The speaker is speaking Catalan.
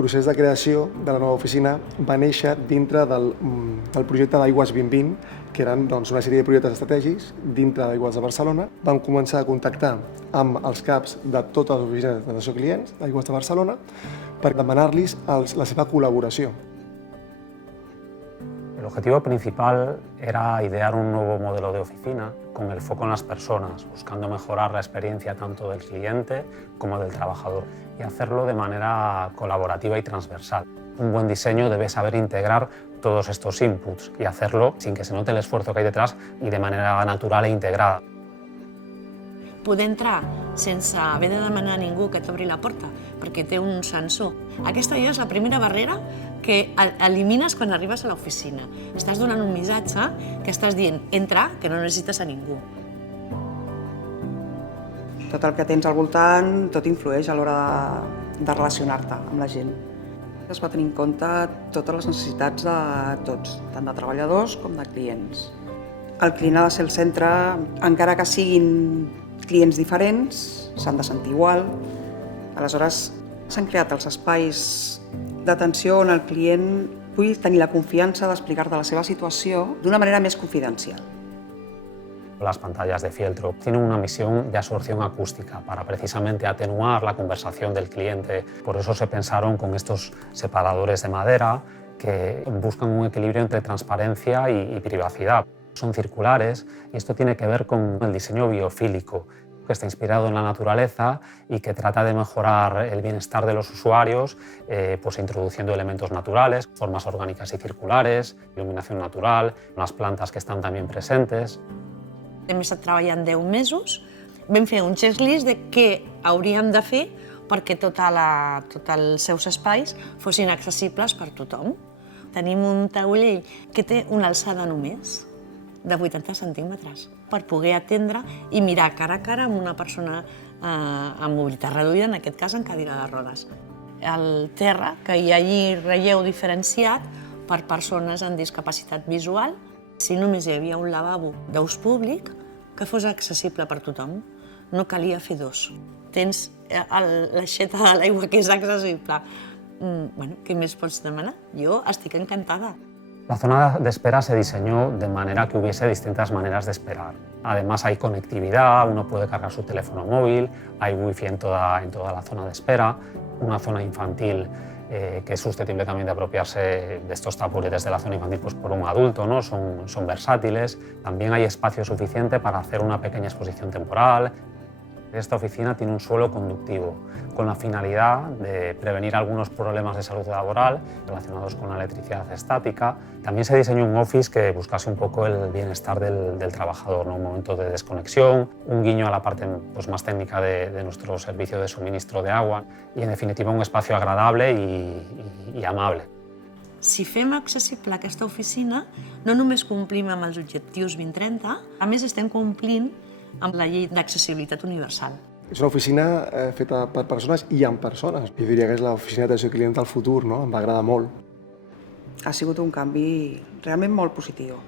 procés de creació de la nova oficina va néixer dintre del projecte d'Aigües 2020, que eren una sèrie de projectes estratègics dintre d'Aigües de Barcelona. Vam començar a contactar amb els caps de totes les oficines d'atenció a clients d'Aigües de Barcelona per demanar-los la seva col·laboració. El objetivo principal era idear un nuevo modelo de oficina con el foco en las personas, buscando mejorar la experiencia tanto del cliente como del trabajador y hacerlo de manera colaborativa y transversal. Un buen diseño debe saber integrar todos estos inputs y hacerlo sin que se note el esfuerzo que hay detrás y de manera natural e integrada. Poder entrar sense haver de demanar a ningú que t'obri la porta, perquè té un sensor. Aquesta ja és la primera barrera que elimines quan arribes a l'oficina. Estàs donant un missatge que estàs dient entra, que no necessites a ningú. Tot el que tens al voltant, tot influeix a l'hora de relacionar-te amb la gent. Es va tenir en compte totes les necessitats de tots, tant de treballadors com de clients. El client ha de ser el centre, encara que siguin clients diferents, s'han de sentir igual. Aleshores, s'han creat els espais d'atenció on el client pugui tenir la confiança d'explicar-te la seva situació d'una manera més confidencial. Las pantallas de fieltro tienen una misión de absorción acústica para precisamente atenuar la conversación del cliente. Por eso se pensaron con estos separadores de madera que buscan un equilibrio entre transparencia y privacidad. Son circulares y esto tiene que ver con el diseño biofílico, que está inspirado en la naturaleza y que trata de mejorar el bienestar de los usuarios introduciendo elementos naturales, formas orgánicas y circulares, iluminación natural, las plantas que están también presentes. Hem estat treballant 10 mesos, vam fer un checklist de què hauríem de fer perquè tots els seus espais fossin accessibles per tothom. Tenim un taulell que té una alçada només de 80 centímetres per poder atendre i mirar cara a cara amb una persona amb mobilitat reduïda, en aquest cas en cadira de rodes. Al terra, que hi hagi relleu diferenciat per persones amb discapacitat visual, si només hi havia un lavabo d'ús públic que fos accessible per tothom, no calia fer dos. Tens l'aixeta de l'aigua que és accessible. Què més pots demanar? Jo estic encantada. La zona de espera se diseñó de manera que hubiese distintas maneras de esperar. Además hay conectividad, uno puede cargar su teléfono móvil, hay wifi en toda la zona de espera, una zona infantil que es susceptible también de apropiarse de estos taburetes de la zona infantil por un adulto, ¿no? Son versátiles. También hay espacio suficiente para hacer una pequeña exposición temporal. Esta oficina tiene un suelo conductivo, con la finalidad de prevenir algunos problemas de salud laboral relacionados con la electricidad estática. También se diseñó un office que buscase un poco el bienestar del trabajador, ¿no? Un momento de desconexión, un guiño a la parte más técnica de nuestro servicio de suministro de agua y, en definitiva, un espacio agradable y amable. Si fem accessible aquesta oficina, no només complim amb els objectius 2030, a més estem complint amb la llei d'accessibilitat universal. És una oficina feta per persones i amb persones. Jo diria que és l'oficina d'atenció al client del futur, no? Em va agradar molt. Ha sigut un canvi realment molt positiu.